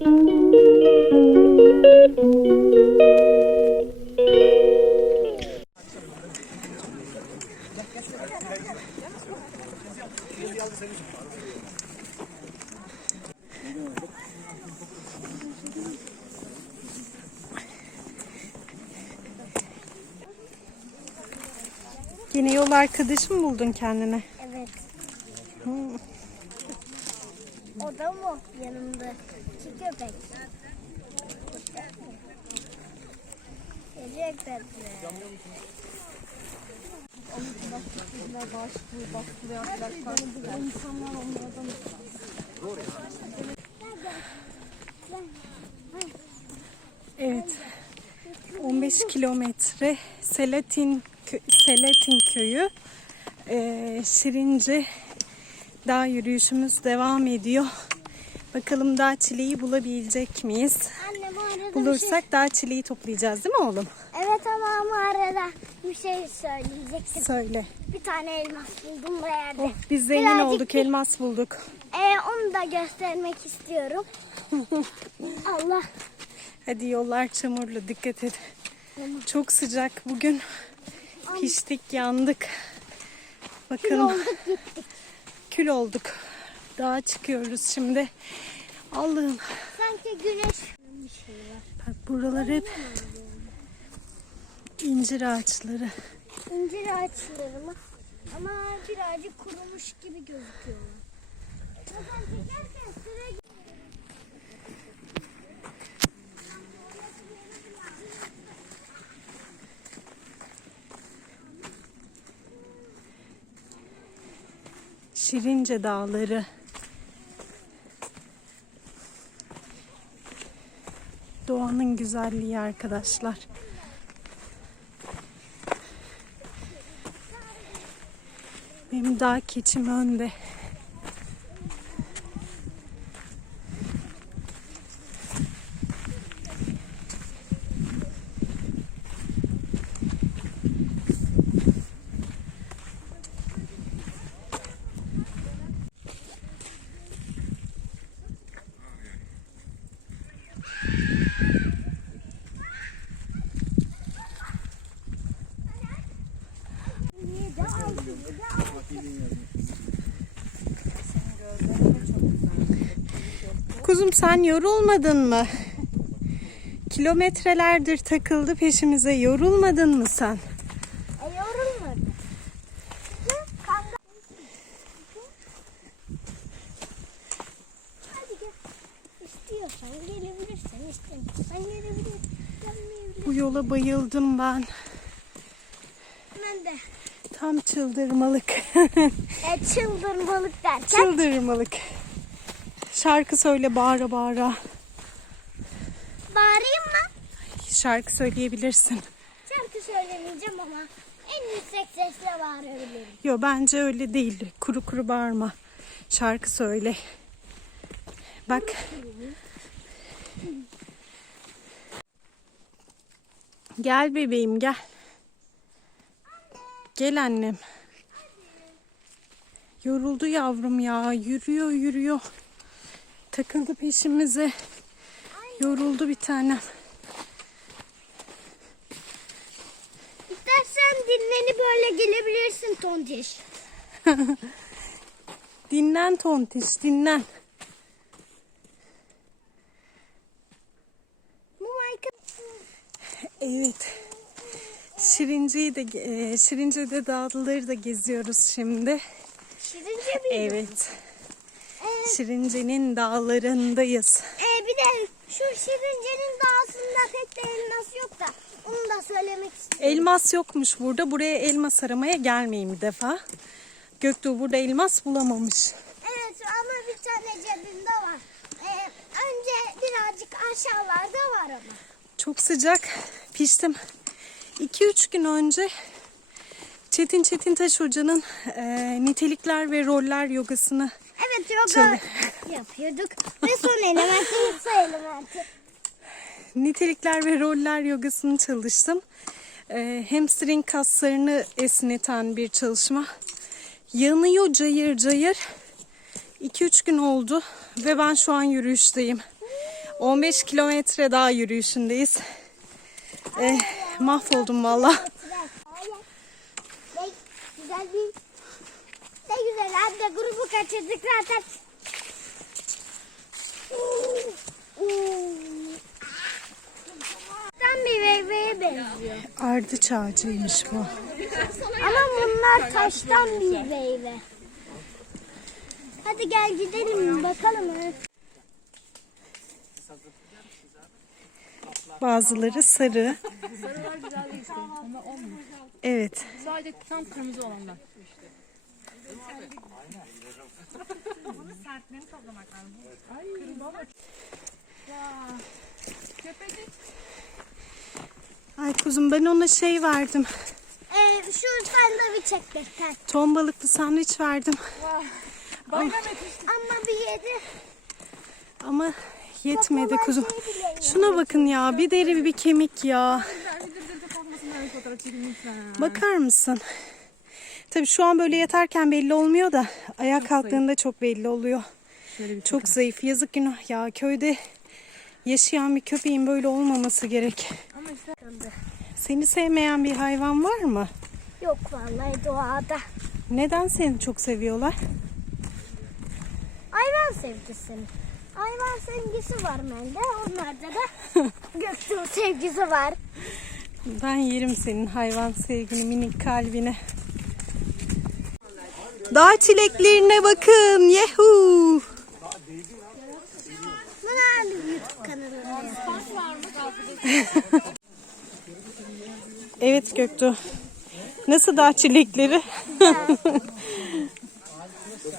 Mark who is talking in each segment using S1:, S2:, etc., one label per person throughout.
S1: Yine yol arkadaşı mı buldun kendine?
S2: Evet. O da mı yanımda?
S1: Evet. 15 kilometre Selatin Selatin köyü. Ee, Şirince dağ yürüyüşümüz devam ediyor. Bakalım dağ çileği bulabilecek miyiz?
S2: Anne bu arada bir şey...
S1: Bulursak dağ çileği toplayacağız değil mi oğlum?
S2: Evet ama bu arada bir şey söyleyecektim.
S1: Söyle.
S2: Bir tane elmas buldum bu yerde.
S1: Oh, biz zengin
S2: Birazcık
S1: olduk,
S2: bir-
S1: elmas bulduk.
S2: Ee, onu da göstermek istiyorum. Allah.
S1: Hadi yollar çamurlu, dikkat et. Çok sıcak bugün. Piştik, yandık. Bakalım.
S2: Olduk gittik.
S1: Kül olduk. Dağa çıkıyoruz şimdi. Allah'ım.
S2: Sanki güneş bir şey var.
S1: Bak buralar hep incir ağaçları.
S2: İncir ağaçları mı? Ama birazcık kurumuş gibi süre
S1: Şirince dağları. Güzelliği arkadaşlar. Benim dağ keçim önde.
S2: de aldı. de aldı.
S1: Kuzum sen yorulmadın mı? Kilometrelerdir takıldı peşimize. Yorulmadın mı sen?
S2: E yorulmadı. Hı, Kanka. Hadi gel. İstiyorsan gelebilirsin. İstemiyorsan gelebilirsin.
S1: Bu yola bayıldım ben.
S2: Ben de.
S1: Tam çıldırmalık.
S2: E, çıldırmalık derken.
S1: çıldırmalık. Şarkı söyle bağıra bağıra.
S2: Bağırayım mı?
S1: Şarkı söyleyebilirsin.
S2: Şarkı söylemeyeceğim ama en yüksek sesle bağırabilirim.
S1: Yo bence öyle değil. Kuru kuru bağırma. Şarkı söyle. Bak. Gel bebeğim gel. Gel annem. Yoruldu yavrum ya. Yürüyor yürüyor. Takıldı peşimize. Yoruldu bir tanem.
S2: İstersen dinlenip böyle gelebilirsin tontiş.
S1: Dinlen tontiş dinlen. Evet. Şirince'yi de e, Şirince'de dağları da geziyoruz şimdi.
S2: Şirince bir.
S1: Evet.
S2: Ee,
S1: Şirince'nin dağlarındayız.
S2: e, bir de şu Şirince'nin dağısında pek de elmas yok da onu da söylemek istiyorum.
S1: Elmas yokmuş burada. Buraya elmas aramaya gelmeyin bir defa. Göktuğ burada elmas bulamamış.
S2: Evet ama bir tane cebimde var. Ee, önce birazcık aşağılarda var ama.
S1: Çok sıcak. Piştim. 2-3 gün önce Çetin Çetintaş Hoca'nın e, nitelikler ve roller yogasını
S2: Evet yoga yapıyorduk. Ve son elementi yoksa elementi.
S1: nitelikler ve roller yogasını çalıştım. E, hamstring kaslarını esneten bir çalışma. Yanıyor cayır cayır. 2-3 gün oldu ve ben şu an yürüyüşteyim. 15 kilometre daha yürüyüşündeyiz. Eh, mahvoldum valla.
S2: Güzel bir ne güzel anne grubu kaçırdık zaten. Tam bir meyveye benziyor.
S1: Ardıç ağacıymış bu.
S2: Ama bunlar taştan bir meyve. Hadi gel gidelim bakalım.
S1: Bazıları sarı.
S3: Sarılar güzel değil işte ama olmuyor.
S1: Evet.
S3: Sadece tam kırmızı olanlar.
S1: Ay kuzum ben ona şey verdim.
S2: Ee, şu sandviç çekmekten.
S1: Ton balıklı sandviç verdim.
S2: Ama bir yedi.
S1: Ama yetmedi
S2: Çok
S1: kuzum.
S2: şey bile
S1: Şuna bakın ya bir deri bir kemik ya. Bakar mısın? Tabii şu an böyle yatarken belli olmuyor da ayağa kalktığında çok belli oluyor. Çok zayıf. Yazık günah ya. Köyde yaşayan bir köpeğin böyle olmaması gerek. Seni sevmeyen bir hayvan var mı?
S2: Yok vallahi doğada.
S1: Neden seni çok seviyorlar?
S2: Hayvan sevgisi. Hayvan sevgisi var bende. Onlarda da Göktuğ sevgisi var.
S1: Ben yerim senin hayvan sevgini, minik kalbini. Dağ çileklerine bakın. Yehu. Evet Göktuğ. Nasıl dağ çilekleri?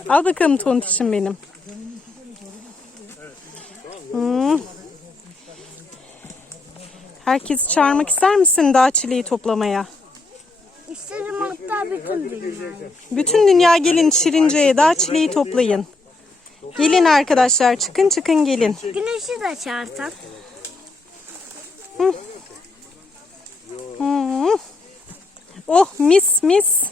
S1: Al bakalım tontişim benim. Hmm. Herkesi çağırmak ister misin dağ çileği toplamaya?
S2: Bütün dünyayı.
S1: Bütün dünya gelin Şirince'ye dağ çileği toplayın. Gelin arkadaşlar çıkın çıkın gelin.
S2: Güneşi de çağırsan.
S1: Hmm. Oh mis mis.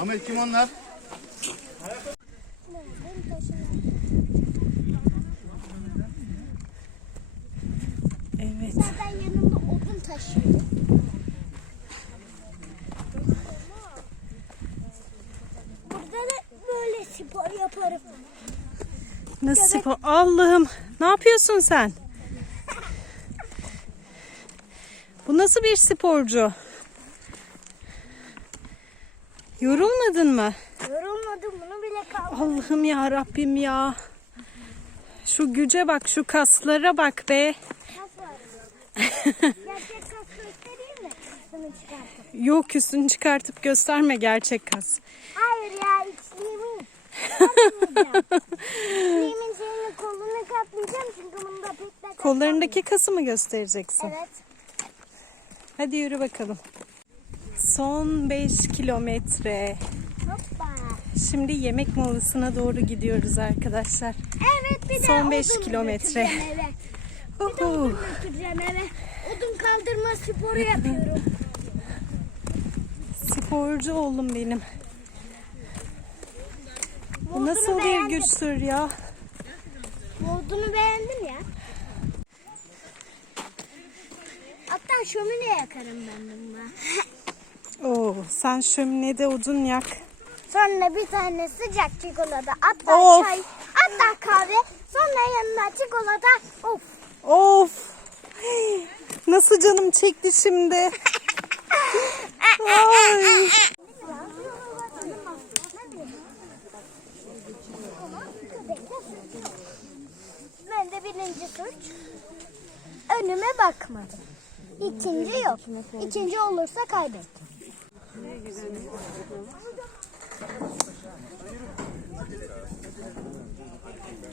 S4: Ahmet kim onlar?
S1: Evet.
S2: Ben yanımda odun taşıyorum. Burada da böyle spor yaparım.
S1: Nasıl spor? Allah'ım ne yapıyorsun sen? Bu nasıl bir sporcu? Yorulmadın mı?
S2: Yorulmadım bunu bile kaldı.
S1: Allah'ım ya Rabbim ya. Şu güce bak, şu kaslara bak be.
S2: Gerçek kas göstereyim mi? Bunu çıkartıp.
S1: Yok üstünü çıkartıp gösterme gerçek kas.
S2: Hayır ya senin kolunu katmayacağım çünkü bunda pek de
S1: Kollarındaki kası mı göstereceksin?
S2: Evet.
S1: Hadi yürü bakalım. Son 5 kilometre.
S2: Hoppa.
S1: Şimdi yemek molasına doğru gidiyoruz arkadaşlar.
S2: Evet bir de
S1: Son beş
S2: odun
S1: kilometre.
S2: götüreceğim eve. Bir de odun götüreceğim eve. Odun kaldırma sporu yapıyorum.
S1: Sporcu oğlum benim. Bu nasıl bir güçtür ya?
S2: Modunu beğendim ya. Hatta şömine yakarım ben bununla.
S1: Oo, sen şöminede odun yak.
S2: Sonra bir tane sıcak çikolata, hatta
S1: Of.
S2: çay, hatta kahve. Sonra yanına çikolata. Of.
S1: Of! Nasıl canım çekti şimdi? Ay.
S2: Ben suç. Önüme bakmadım. İkinci yok. İkinci olursa kaybettim.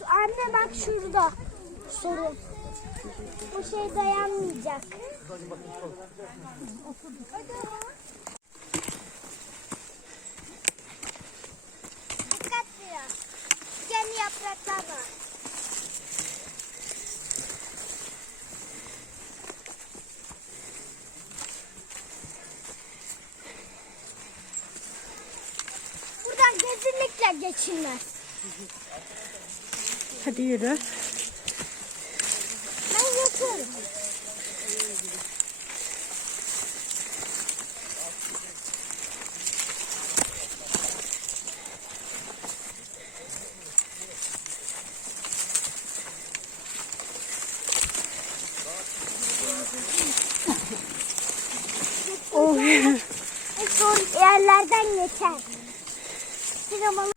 S2: Anne bak şurada. Sorun. Bu şey dayanmayacak. Dikkat biraz. Diken yapraklar var. kesinlikle geçilmez.
S1: Hadi yürü.
S2: Ben yatıyorum.
S1: Oh.
S2: Son yerlerden geçer. Sinemalı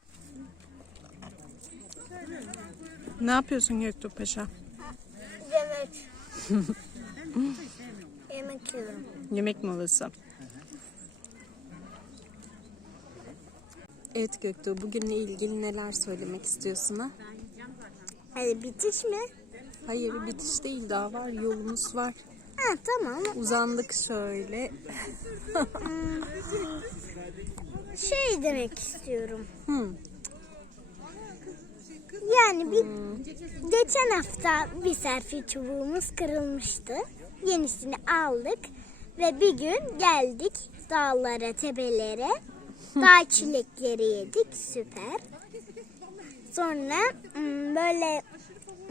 S1: ne yapıyorsun Göktuğ Paşa?
S2: yemek. yemek yiyorum.
S1: Yemek molası. Evet Göktuğ, bugünle ilgili neler söylemek istiyorsun ha?
S2: Hadi bitiş mi?
S1: Hayır, bitiş değil daha var, yolumuz var.
S2: Ha tamam.
S1: Uzandık şöyle.
S2: Şey demek istiyorum.
S1: Hı.
S2: Yani bir geçen hafta bir serfi çubuğumuz kırılmıştı. Yenisini aldık ve bir gün geldik dağlara, tepelere. Dağ çilekleri yedik. Süper. Sonra hmm, böyle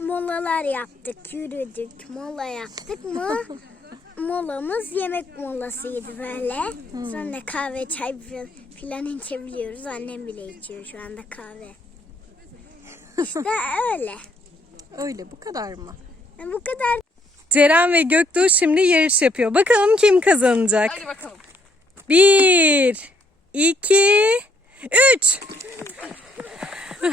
S2: molalar yaptık, yürüdük, mola yaptık mı? Molamız yemek molasıydı böyle. Sonra kahve, çay falan içebiliyoruz. Annem bile içiyor şu anda kahve. İşte öyle.
S1: Öyle, bu kadar mı?
S2: Yani bu kadar
S1: Ceren ve Göktuğ şimdi yarış yapıyor. Bakalım kim kazanacak?
S3: Hadi bakalım.
S1: Bir, iki, üç.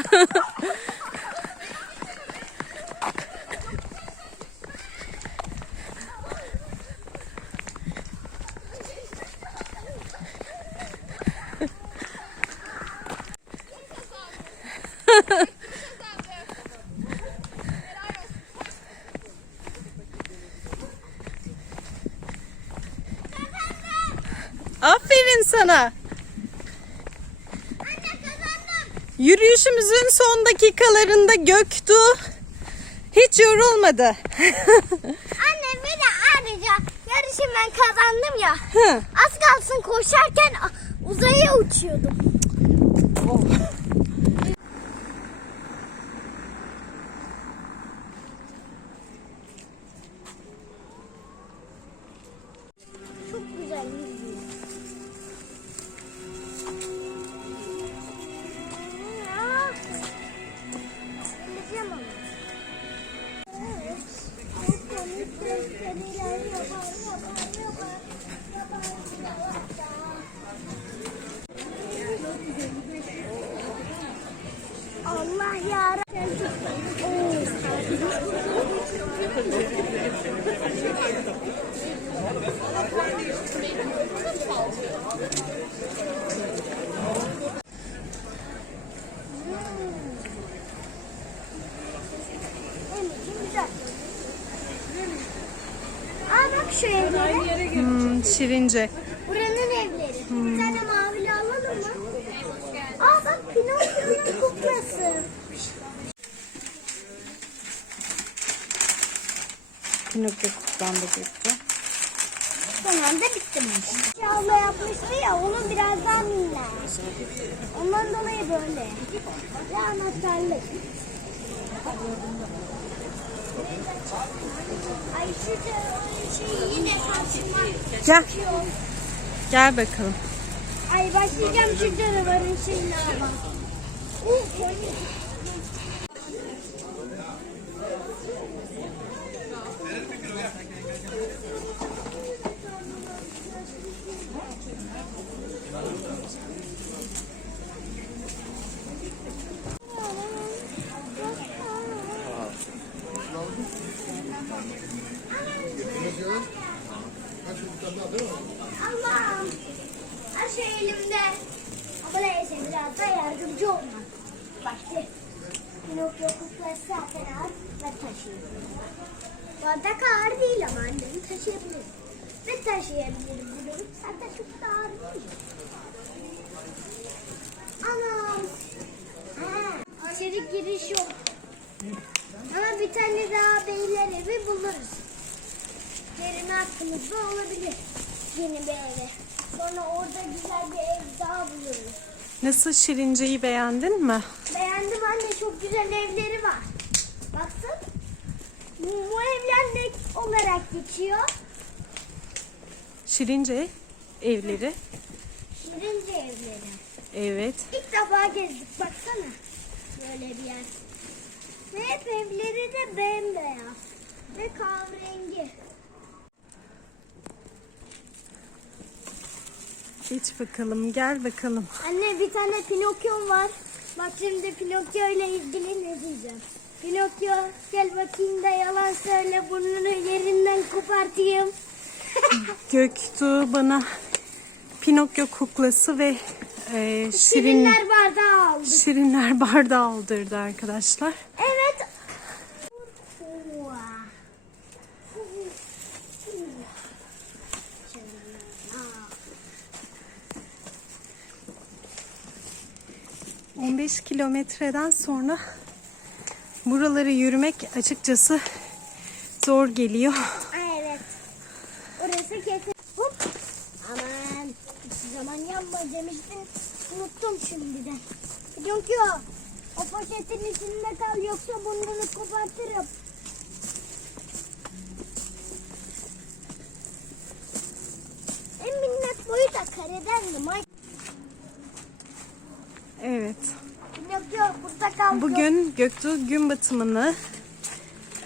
S1: Aferin sana. Yürüyüşümüzün son dakikalarında Göktuğ hiç yorulmadı.
S2: Annem bir de ayrıca yarışı ben kazandım ya.
S1: Hı.
S2: Az kalsın koşarken uzaya uçuyordum. Şu evlere.
S1: Hmm, şirince.
S2: Buranın evleri. Bir tane mavili alalım mı? Aa bak Pinokyo'nun kuklası.
S1: Pinokyo kutlandı Göktuğ.
S2: Son anda bittirmiş. Abla yapmıştı ya onun biraz daha minler. Ondan dolayı böyle. Ve anahtarlık. Ay şu şey yine karşıma
S1: Gel. Gel bakalım.
S2: Ay başlayacağım şu canavarın şeyine ama. Uf, o ne? Allah'ım. Her şey elimde. Ama neyse biraz da yardımcı olmak. Başka. Pinokyo kuklası zaten ağır ve taşıyor. Bardak ağır değil ama annem taşıyabilir. Ve taşıyabilirim bunu. Zaten çok da ağır değil. Anam. Ha, içeri giriş yok. Ama bir tane daha beyler evi buluruz. Yerin hakkımızda olabilir. Yeni bir eve. Sonra orada güzel bir ev daha buluruz.
S1: Nasıl Şirince'yi beğendin mi?
S2: Beğendim anne çok güzel evleri var. Baksana. Bu, bu evler ne olarak geçiyor?
S1: Şirince evleri.
S2: Şirince evleri.
S1: Evet.
S2: İlk defa gezdik baksana. Böyle bir yer. Ve hep evleri de bembeyaz. Ve kahverengi.
S1: Geç bakalım gel bakalım.
S2: Anne bir tane Pinokyo'm var. Bak şimdi Pinokyo ile ilgili ne diyeceğim. Pinokyo gel bakayım da yalan söyle burnunu yerinden kopartayım.
S1: Göktuğ bana Pinokyo kuklası ve e, şirin,
S2: Şirinler bardağı aldık.
S1: şirinler bardağı aldırdı arkadaşlar.
S2: Evet.
S1: 15 kilometreden sonra buraları yürümek açıkçası zor geliyor.
S2: Evet. Orası kesin. Hop. Aman. Hiçbir zaman yanma demiştin. Unuttum şimdiden. Pinokyo. O poşetin içinde kal yoksa burnunu kopartırım. En minnak boyu da karedendi.
S1: Evet.
S2: Pinokyo burada kal.
S1: Bugün Göktuğ gün batımını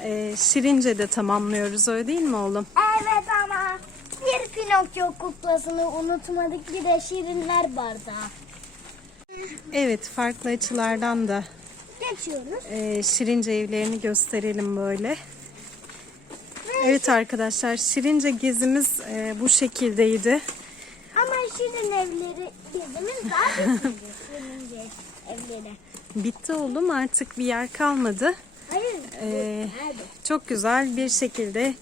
S1: e, Şirince'de tamamlıyoruz öyle değil mi oğlum?
S2: Evet ama bir Pinokyo kuklasını unutmadık. Bir de şirinler bardağı.
S1: Evet farklı açılardan da
S2: Geçiyoruz.
S1: e, Şirince evlerini gösterelim böyle. Evet arkadaşlar Şirince gezimiz e, bu şekildeydi.
S2: Ama şirin evleri gezimiz daha bitmedi. Evleri.
S1: Bitti oğlum artık bir yer kalmadı.
S2: Hayır.
S1: Ee, çok güzel bir şekilde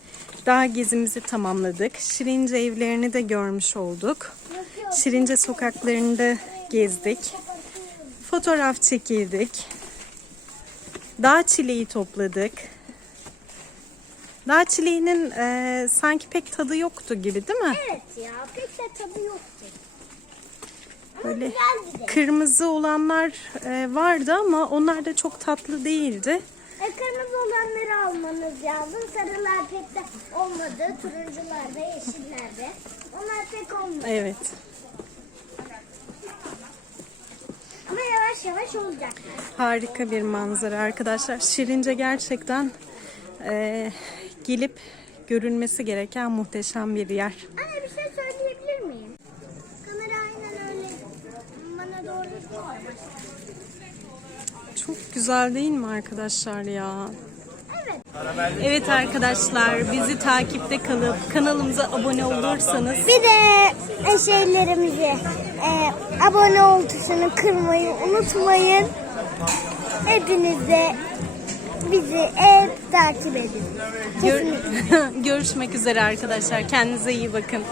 S1: dağ gezimizi tamamladık. Şirince evlerini de görmüş olduk. Şirince sokaklarında gezdik. Fotoğraf çekildik. Dağ çileği topladık. Dağ çileğinin e, sanki pek tadı yoktu gibi değil mi?
S2: Evet ya pek de tadı yoktu.
S1: Böyle
S2: de.
S1: kırmızı olanlar e, vardı ama onlar da çok tatlı değildi.
S2: E, kırmızı olanları almanız lazım. Sarılar pek de olmadı. Turuncular da yeşiller de. Onlar pek olmadı.
S1: Evet.
S2: Ama yavaş yavaş olacak.
S1: Harika bir manzara arkadaşlar. Şirince gerçekten e, gelip görülmesi gereken muhteşem bir yer.
S2: Anne bir şey söyleyebilir miyim? Kamera aynen öyle. Bana doğru koy.
S1: Çok güzel değil mi arkadaşlar ya?
S2: Evet.
S1: Evet arkadaşlar bizi takipte kalıp kanalımıza abone olursanız
S2: Bir de şeylerimizi e, abone ol tuşunu kırmayı unutmayın. Hepiniz de bizi hep takip edin.
S1: gör- görüşmek üzere arkadaşlar. Kendinize iyi bakın.